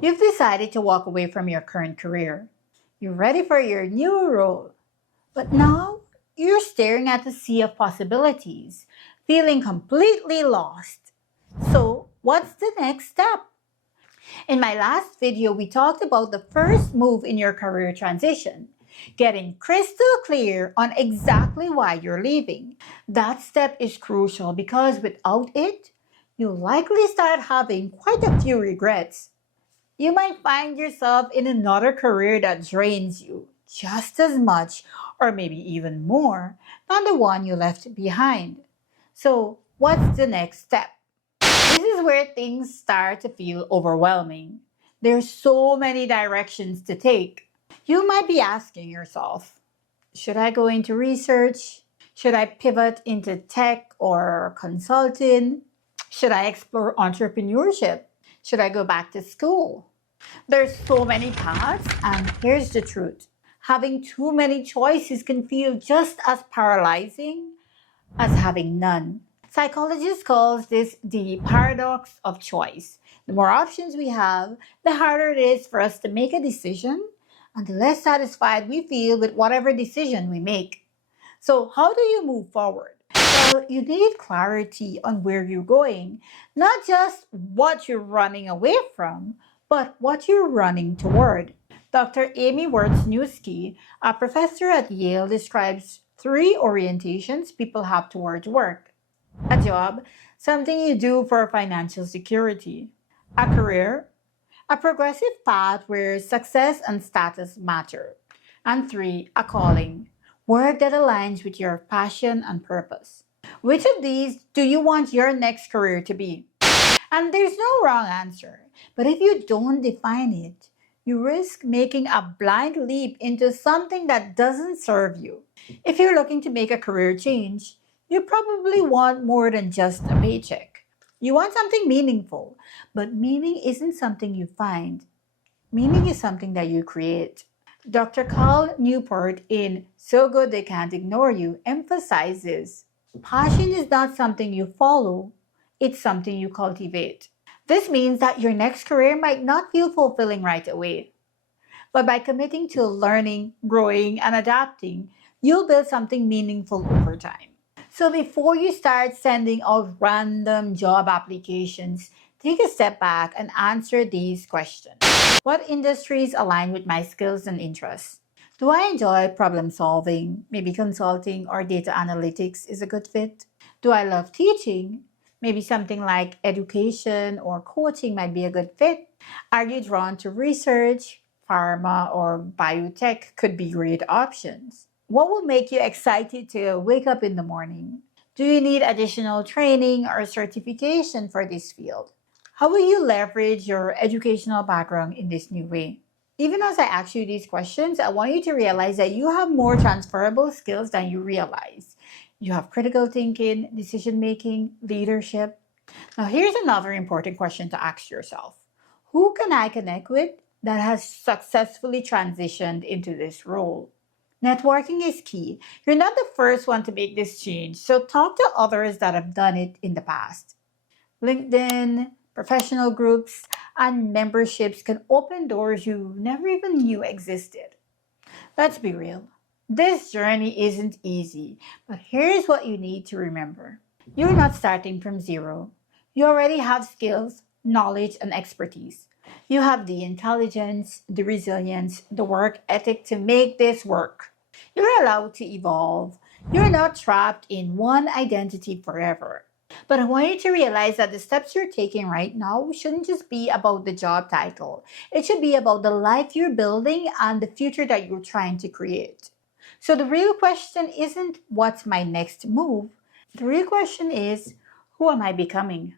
You've decided to walk away from your current career. You're ready for your new role. But now you're staring at a sea of possibilities, feeling completely lost. So, what's the next step? In my last video, we talked about the first move in your career transition, getting crystal clear on exactly why you're leaving. That step is crucial because without it, you'll likely start having quite a few regrets. You might find yourself in another career that drains you just as much or maybe even more than the one you left behind. So, what's the next step? This is where things start to feel overwhelming. There's so many directions to take. You might be asking yourself, should I go into research? Should I pivot into tech or consulting? Should I explore entrepreneurship? Should I go back to school? There's so many paths, and here's the truth. Having too many choices can feel just as paralyzing as having none. Psychologists calls this the paradox of choice. The more options we have, the harder it is for us to make a decision, and the less satisfied we feel with whatever decision we make. So, how do you move forward? Well, you need clarity on where you're going, not just what you're running away from, but what you're running toward. Dr. Amy Wurtzniewski, a professor at Yale, describes three orientations people have towards work: a job, something you do for financial security; a career, a progressive path where success and status matter; and three, a calling, work that aligns with your passion and purpose. Which of these do you want your next career to be? And there's no wrong answer. But if you don't define it, you risk making a blind leap into something that doesn't serve you. If you're looking to make a career change, you probably want more than just a paycheck. You want something meaningful, but meaning isn't something you find. Meaning is something that you create. Dr. Carl Newport in So Good They Can't Ignore You emphasizes passion is not something you follow, it's something you cultivate. This means that your next career might not feel fulfilling right away, but by committing to learning, growing, and adapting, you'll build something meaningful over time. So before you start sending out random job applications, take a step back and answer these questions. What industries align with my skills and interests? Do I enjoy problem solving? Maybe consulting or data analytics is a good fit. Do I love teaching? Maybe something like education or coaching might be a good fit. Are you drawn to research? Pharma or biotech could be great options. What will make you excited to wake up in the morning? Do you need additional training or certification for this field? How will you leverage your educational background in this new way? Even as I ask you these questions, I want you to realize that you have more transferable skills than you realize. You have critical thinking, decision making, leadership. Now, here's another important question to ask yourself: who can I connect with that has successfully transitioned into this role? Networking is key. You're not the first one to make this change, so talk to others that have done it in the past. LinkedIn, professional groups, and memberships can open doors you never even knew existed. Let's be real. This journey isn't easy, but here's what you need to remember. You're not starting from zero. You already have skills, knowledge, and expertise. You have the intelligence, the resilience, the work ethic to make this work. You're allowed to evolve. You're not trapped in one identity forever. But I want you to realize that the steps you're taking right now shouldn't just be about the job title. It should be about the life you're building and the future that you're trying to create. So the real question isn't what's my next move? The real question is, who am I becoming?